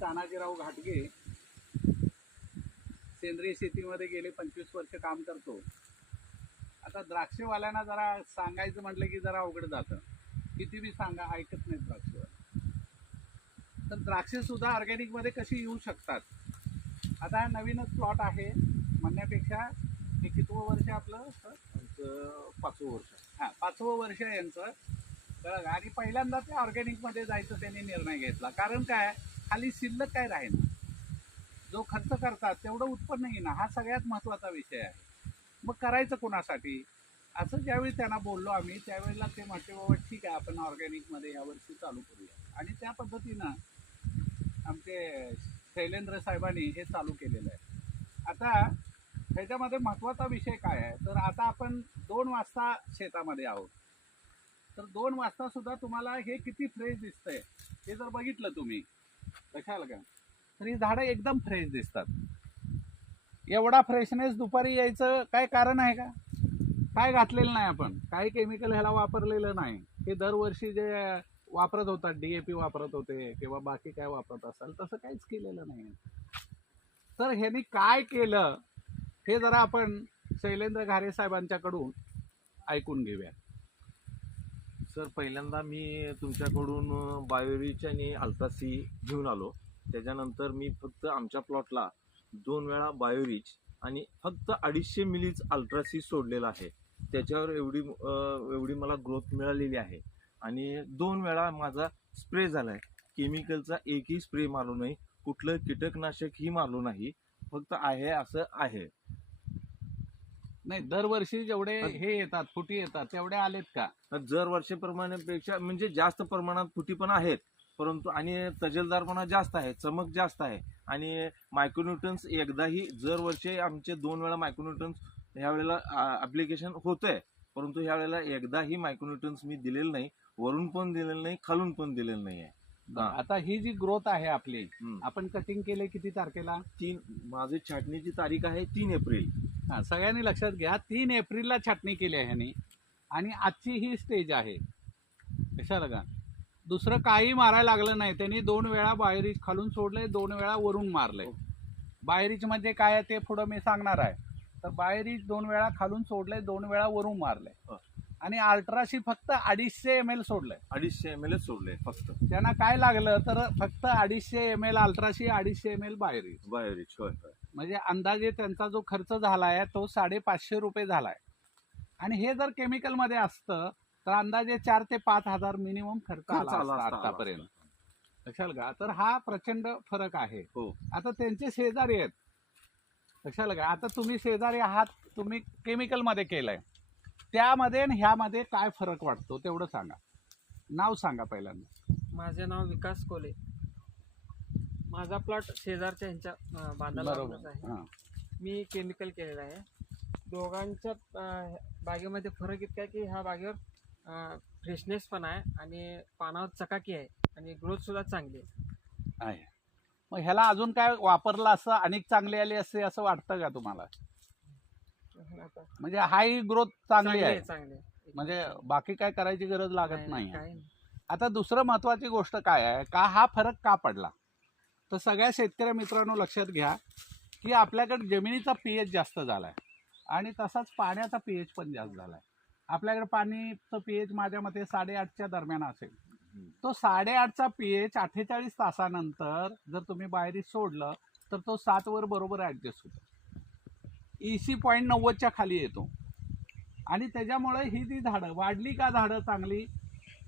तानाजीराव घाटगे सेंद्रिय शेतीमध्ये गेले पंचवीस वर्ष काम करतो. आता द्राक्षवाल्यांना जरा सांगायचं म्हटलं की जरा अवघड जातं. किती बी सांगा ऐकत नाही द्राक्षवाले. तर द्राक्षेसुद्धा ऑर्गॅनिकमध्ये कशी येऊ शकतात? आता नवीनच प्लॉट आहे. म्हणण्यापेक्षा हे कितवं वर्ष आपलं? पाचवं वर्ष. हां पाचवं वर्ष यांचं. कळलं? आणि पहिल्यांदा ते ऑर्गॅनिकमध्ये जायचं त्यांनी निर्णय घेतला. कारण काय? खाली शिल्लक काय राहीना जो खर्च करतात तेवढं उत्पन्न येईना हा सगळ्यात महत्त्वाचा विषय आहे. मग करायचं कोणासाठी? असं ज्यावेळी त्यांना बोललो आम्ही त्यावेळेला ते म्हटले बाबा ठीक आहे आपण ऑर्गॅनिकमध्ये यावर्षी चालू करूया. आणि त्या पद्धतीनं आमचे शैलेंद्र साहेबांनी हे चालू केलेलं आहे. आता ह्याच्यामध्ये महत्त्वाचा विषय काय आहे? तर आता आपण दोन वाजता शेतामध्ये आहोत. तर दोन वाजता सुद्धा तुम्हाला हे किती फ्रेश दिसतंय हे जर बघितलं तुम्ही कशाला का? तर ही झाडं एकदम फ्रेश दिसतात. एवढा फ्रेशनेस दुपारी यायचं काय कारण आहे का? काय घातलेलं नाही आपण. काही केमिकल ह्याला वापरलेलं नाही. हे दरवर्षी जे वापरत होतात डी ए पी वापरत होते किंवा बाकी काय वापरत असाल तसं काहीच केलेलं नाही. तर ह्यांनी काय केलं हे जरा आपण शैलेंद्र घारे साहेबांच्याकडून ऐकून घेऊया सर पहिल्यांदा मी तुमच्याकडून बायोरिच आणि अल्ट्रासी घेऊन आलो. त्याच्यानंतर मी फक्त आमच्या प्लॉटला दोन वेळा बायोरिच आणि फक्त अडीचशे मिलीच अल्ट्रासी सोडलेला आहे. त्याच्यावर एवढी एवढी मला ग्रोथ मिळालेली आहे. आणि दोन वेळा माझा स्प्रे झाला आहे केमिकलचा एकही स्प्रे मारू नाही. कुठलं कीटकनाशकही मारलो नाही. फक्त आहे असं आहे. नाही दरवर्षी जेवढे हे येतात फुटी येतात तेवढे आलेत का? दर वर्षाप्रमाणे पेक्षा म्हणजे जास्त प्रमाणात फुटी पण आहेत परंतु आणि तजेलदारपणा जास्त आहे चमक जास्त आहे. आणि मायक्रोन्युट्रन्स एकदाही दर वर्षी आमचे दोन वेळा मायक्रोन्युट्रन्स ह्या वेळेला ऍप्लिकेशन होतंय परंतु ह्या वेळेला एकदाही मायक्रोन्युट्रन्स मी दिलेलं नाही वरून पण दिलेलं नाही खालून पण दिलेलं नाही आहे. आता ही जी ग्रोथ आहे आपली. आपण कटिंग केले किती तारखेला? तीन माझी छाटणीची तारीख आहे तीन एप्रिल. हा सगळ्यांनी लक्षात घ्या. तीन एप्रिलला छाटणी केली आहे ह्यांनी. आणि आजची ही स्टेज आहे. कशाला का? दुसरं काही मारायला लागलं नाही. त्यांनी दोन वेळा बाहेरीच खालून सोडले दोन वेळा वरून मारले हो. बाहेरीच म्हणजे काय आहे ते पुढं मी सांगणार आहे. तर बाहेरीच दोन वेळा खालून सोडले दोन वेळा वरून मारले हो. आणि अल्ट्राशी फक्त अडीचशे एम एल सोडले अडीचशे एम एल सोडले फक्त. त्यांना काय लागलं तर फक्त अडीचशे एम एल अल्ट्राशी अडीचशे एम एल बायोरिच होय होय. म्हणजे अंदाजे त्यांचा जो खर्च झाला आहे तो साडेपाचशे रुपये झाला आहे आणि हे जर केमिकलमध्ये असतं तर अंदाजे चार ते पाच हजार मिनिमम खर्च खर्च आला आला असता असता, आला आतापर्यंत. असता. लक्षाल का तर हा प्रचंड फरक आहे. हो. आता त्यांचे शेजारी आहेत. लक्षाल का आता तुम्ही शेजारी आहात तुम्ही केमिकलमध्ये केलंय. त्यामध्ये आणि ह्यामध्ये काय फरक वाटतो तेवढं सांगा. नाव सांगा पहिल्यांदा. माझे नाव विकास कोले. माझा प्लॉट शेजारच्या ह्यांच्या बांधाला आहे. हां. मी केमिकल केलेलं आहे. दोघांच्या अं, बागेमध्ये फरक इतका आहे की ह्या बागेवर फ्रेशनेस पण आहे आणि पानावर चकाकी आहे आणि ग्रोथ सुद्धा चांगली आहे. आहे. मग ह्याला अजून काय वापरलं असं अनेक चांगले आले असे असं वाटतं का तुम्हाला? म्हणजे हाय ग्रोथ चांगली आहे. चांगली म्हणजे बाकी काय करायची गरज लागत नाही आता दुसरं महत्वाची गोष्ट काय आहे? का हा फरक का पडला? तर सगळ्या शेतकरी मित्रांनो लक्षात घ्या की आपल्याकडे जमिनीचा पीएच जास्त झाला आहे आणि तसाच पाण्याचा पीएच पण जास्त झाला आहे आपल्याकडे पाणीचं पीएच माझ्या मते साडेआठच्या दरम्यान असेल. तो साडेआठचा पीएच अठ्ठेचाळीस तासानंतर जर तुम्ही बाहेर सोडलं तर तो सातवर बरोबर ॲडजस्ट होतो. ई सी पॉईंट नव्वदच्या खाली येतो. आणि त्याच्यामुळे ही जी झाडं वाढली का झाडं चांगली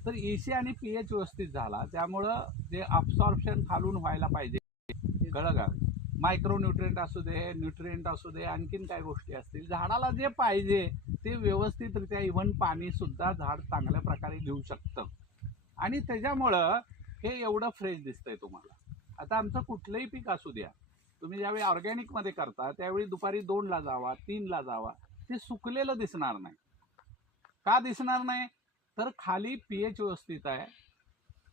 तर ई सी आणि पी एच व्यवस्थित झाला. त्यामुळं जे अब्सॉर्प्शन खालून व्हायला पाहिजे. कळलं का? मायक्रो न्यूट्रिएंट असू दे न्यूट्रिएंट असू दे आणखीन काय गोष्टी असतील. झाडाला जे पाहिजे ते व्यवस्थितरित्या इव्हन पाणीसुद्धा झाड चांगल्या प्रकारे घेऊ शकतं. आणि त्याच्यामुळं हे एवढं फ्रेश दिसतंय तुम्हाला. आता आमचं कुठलंही पीक असू द्या. तुम्ही ज्यावेळी ऑर्गॅनिकमध्ये करता त्यावेळी दुपारी दोनला जावा तीनला जावा ते सुकलेलं दिसणार नाही. का दिसणार नाही? तर खाली पी एच व्यवस्थित आहे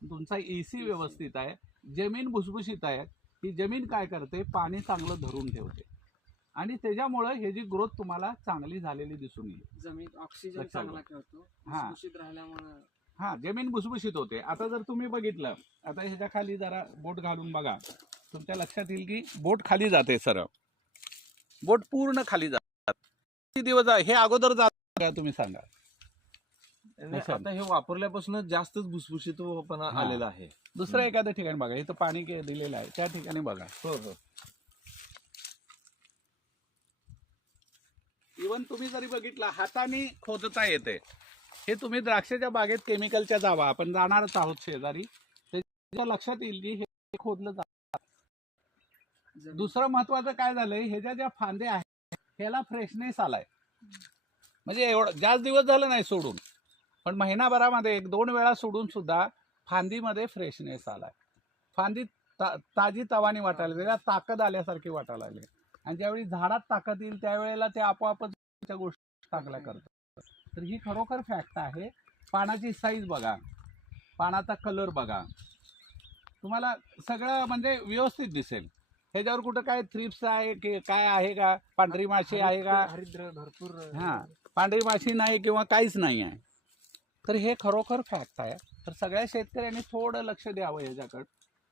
तुमचा ए सी व्यवस्थित आहे जमीन भुसभुशीत आहे ही जमीन काय करते? पाणी चांगलं धरून ठेवते. आणि त्याच्यामुळं हे जी ग्रोथ तुम्हाला चांगली झालेली दिसून येईल. जमीन ऑक्सिजन चांगला ठेवतो. हा. राहिल्यामुळे. हा जमीन भुसभुशीत होते. आता जर तुम्ही बघितलं आता ह्याच्या खाली जरा बोट घालून बघा. तुमच्या लक्षात येईल की बोट खाली जाते सरळ. बोट पूर्ण खाली जातात. किती दिवस हे अगोदर जात का तुम्ही सांगा. आता हे वापरल्यापासून जास्तच भुसभुशीतपणा हा. आलेला आहे. दुसरं एखाद्या ठिकाणी बघा. इथं पाणी दिलेलं आहे. त्या ठिकाणी बघा. हो हो. इवन तुम्ही जरी बघितलं हाताने खोदता येते. हे तुम्ही द्राक्षाच्या बागेत केमिकलच्या जावा. आपण जाणारच आहोत शेजारी. त्याच्या लक्षात येईल की हे खोदलं जात दुसरं महत्वाचं काय झालंय ह्याच्या ज्या फांद्या आहेत ह्याला फ्रेशनेस आलाय. म्हणजे एवढं जास्त दिवस झालं नाही सोडून पण महिनाभरामध्ये एक दोन वेळा सोडून सुद्धा फांदीमध्ये फ्रेशनेस आलाय. फांदी ता ताजी तवानी वाटायला लागली, त्याला ताकद आल्यासारखी वाटायला लागली. आणि ज्यावेळी झाडात ताकद येईल त्यावेळेला ते आपोआपच त्या गोष्टी टाकल्या करतात. तर ही खरोखर फॅक्ट आहे. पानाची साईज बघा. पानाचा कलर बघा. तुम्हाला सगळं म्हणजे व्यवस्थित दिसेल. ह्याच्यावर कुठं काय थ्रिप्स आहे की काय आहे का? पांढरी माशी आहे का? हरिद्र भरपूर हा. पांढरी माशी नाही किंवा काहीच नाही आहे. तर हे खरोखर फॅक्ट आहे. तर सगळ्या शेतकऱ्यांनी थोडं लक्ष द्यावं ह्याच्याकडं.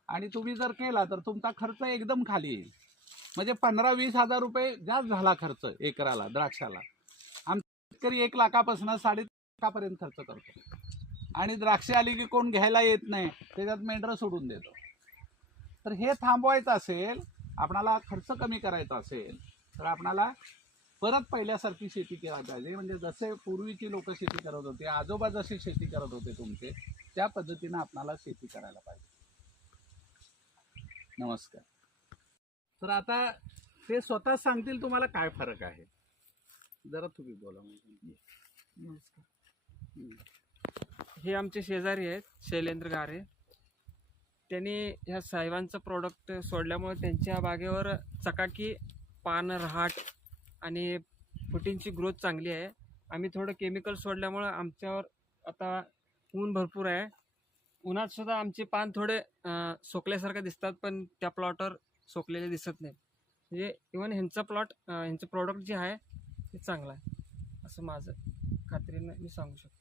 आणि तुम्ही जर केला तर तुमचा खर्च एकदम खाली येईल. म्हणजे पंधरा वीस हजार रुपये जास्त झाला खर्च एकराला द्राक्षाला. आमचा शेतकरी एक लाखापासून साडे लाखापर्यंत खर्च करतो. आणि द्राक्षे आली की कोण घ्यायला येत नाही त्याच्यात मेंढरं सोडून देतो. तर हे थांबवायचं असेल आपणाला खर्च कमी करायचा असेल तर आपणाला परत पहिल्यासारखी शेती केली पाहिजे. म्हणजे जसे पूर्वीची लोक शेती करत होते आजोबा जसे शेती करत होते तुमचे त्या पद्धतीनं आपणाला शेती करायला पाहिजे. नमस्कार. तर आता ते स्वतः सांगतील तुम्हाला काय फरक आहे. जरा तुम्ही बोला हे आमचे शेजारी आहेत शैलेंद्र गारे. त्यांनी ह्या साहेबांचं प्रोडक्ट सोडल्यामुळे त्यांच्या बागेवर चकाकी पान रहाट आणि फुटींची ग्रोथ चांगली आहे. आम्ही थोडं केमिकल सोडल्यामुळं आमच्यावर आता ऊन भरपूर आहे. उन्हात सुद्धा आमचे पान थोडे सोकल्यासारखे दिसतात पण त्या प्लॉटवर सोकलेले दिसत नाही म्हणजे इवन ह्यांचा प्लॉट ह्यांचं प्रोडक्ट जे आहे ते चांगलं आहे. असं माझं खात्रीनं मी सांगू शकतो.